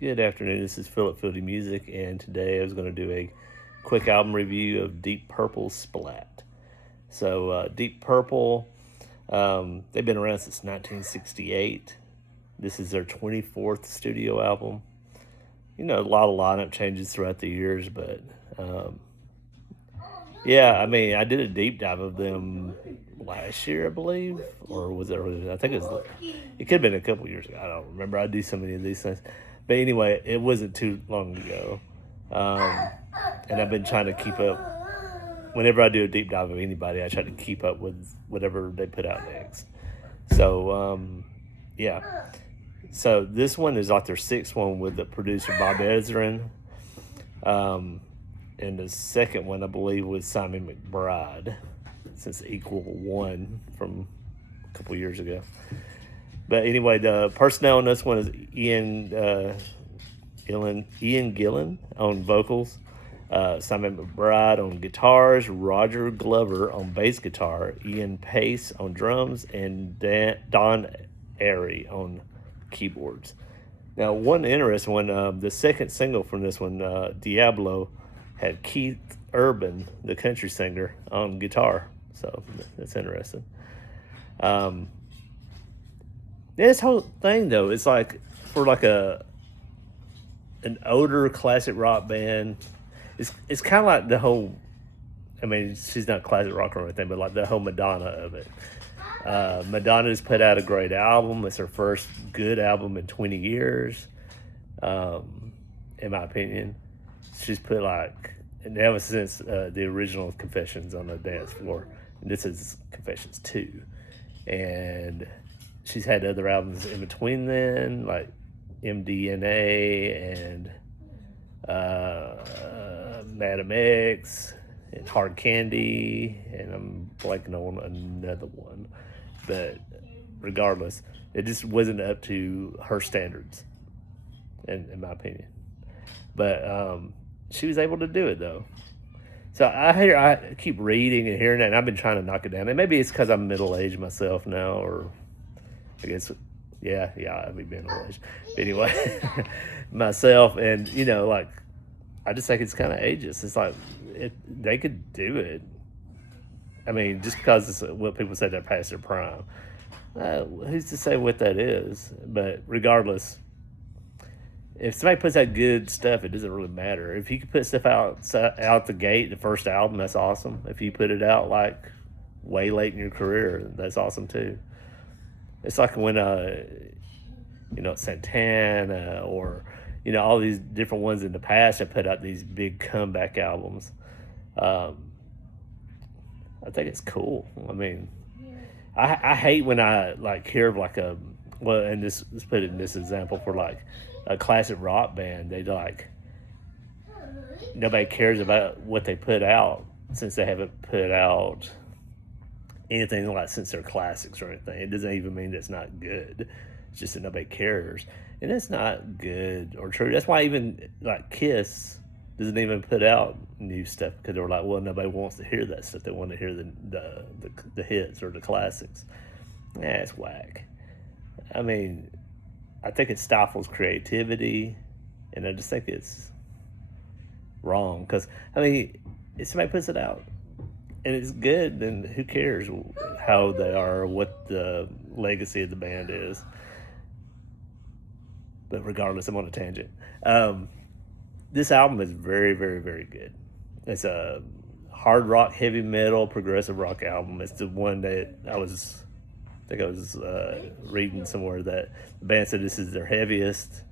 Good afternoon. This is Philip Fieldy Music, and today I was going to do a quick album review of Deep Purple's Splat. So, Deep Purple, they've been around since 1968. This is their 24th studio album. You know, a lot of lineup changes throughout the years, but yeah, I mean, I did a deep dive of them last year, I believe, or was it? I think it could have been a couple years ago. I don't remember. I do so many of these things, but anyway, it wasn't too long ago, and I've been trying to keep up. Whenever I do a deep dive of anybody, I try to keep up with whatever they put out next. So yeah, so this one is like their sixth one with the producer Bob Ezrin. And the second one, I believe, was Simon McBride, since Equal One from a couple years ago. But anyway, the personnel on this one is Ian Gillan on vocals, Simon McBride on guitars, Roger Glover on bass guitar, Ian Pace on drums, and Don Airy on keyboards. Now, one interesting one, the second single from this one, Diablo, had Keith Urban, the country singer, on guitar. So that's interesting. This whole thing, though, it's like for like an older classic rock band. It's kind of like the whole. I mean, she's not classic rock or anything, but like the whole Madonna of it. Madonna's put out a great album. It's her first good album in 20 years, in my opinion. She's put like, and ever since the original Confessions on the Dance Floor, and this is Confessions 2. And she's had other albums in between then, like MDNA and Madam X and Hard Candy, and I'm blanking on another one. But regardless, it just wasn't up to her standards, in my opinion. But she was able to do it, though. So I keep reading and hearing that, and I've been trying to knock it down. And maybe it's because I'm middle-aged myself now, or I guess, yeah, I'd be middle-aged. Anyway, myself, and, you know, like, I just think it's kind of ageist. It's like, they could do it. I mean, just because it's what people say they're past their prime. Who's to say what that is? But regardless, if somebody puts out good stuff, it doesn't really matter. If you can put stuff out the gate, the first album, that's awesome. If you put it out like way late in your career, that's awesome too. It's like when you know, Santana or, you know, all these different ones in the past have put out these big comeback albums. I think it's cool. I mean, I hate when I like hear of like and let's put it in this example for like a classic rock band. They like, nobody cares about what they put out since they haven't put out anything like since they're classics or anything. It doesn't even mean it's not good. It's just that nobody cares, and that's not good or true. That's why even like Kiss doesn't even put out new stuff, because they were like, well, nobody wants to hear that stuff. They want to hear the hits or the classics. It's whack. I mean, I think it stifles creativity, and I just think it's wrong. Because, I mean, if somebody puts it out and it's good, then who cares how they are or what the legacy of the band is. But regardless, I'm on a tangent. This album is very, very, very good. It's a hard rock, heavy metal, progressive rock album. It's the one that I think I was reading somewhere that the band said this is their heaviest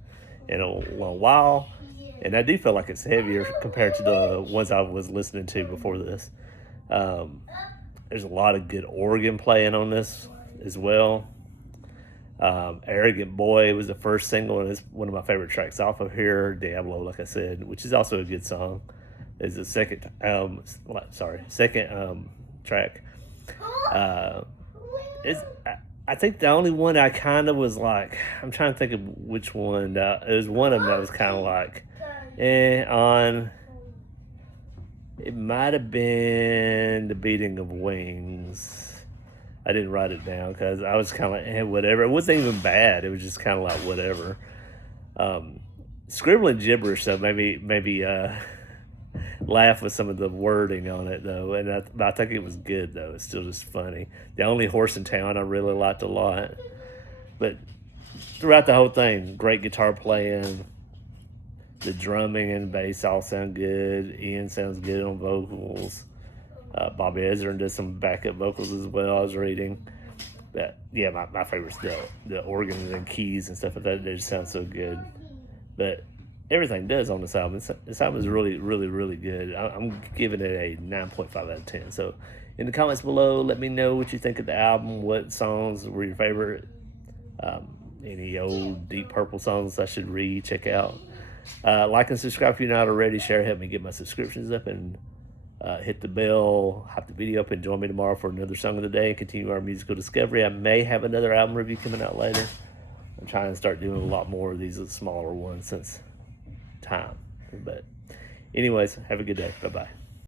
in a long while. And I do feel like it's heavier compared to the ones I was listening to before this. There's a lot of good organ playing on this as well. Arrogant Boy was the first single, and it's one of my favorite tracks off of here. Diablo, like I said, which is also a good song, is the second track. I think the only one I kind of was like, I'm trying to think of which one. It was one of them that was kind of like, on. It might have been The Beating of Wings. I didn't write it down because I was kind of like, whatever. It wasn't even bad. It was just kind of like whatever. scribbling gibberish, so maybe laugh with some of the wording on it though, and I think it was good though. It's still just funny. The Only Horse in Town I really liked a lot, but throughout the whole thing, great guitar playing. The drumming and bass all sound good. Ian sounds good on vocals. Bobby Ezrin does some backup vocals as well, I was reading. But yeah, my favorite's the organs and keys and stuff like that. They just sound so good. But everything does on this album. This album is really, really, really good. I'm giving it a 9.5 out of 10. So in the comments below, let me know what you think of the album. What songs were your favorite? Any old Deep Purple songs I should check out. Like and subscribe if you're not already. Share, help me get my subscriptions up, and hit the bell, hype the video up, and join me tomorrow for another song of the day and continue our musical discovery. I may have another album review coming out later. I'm trying to start doing a lot more of these smaller ones since time. But anyways, have a good day. Bye-bye.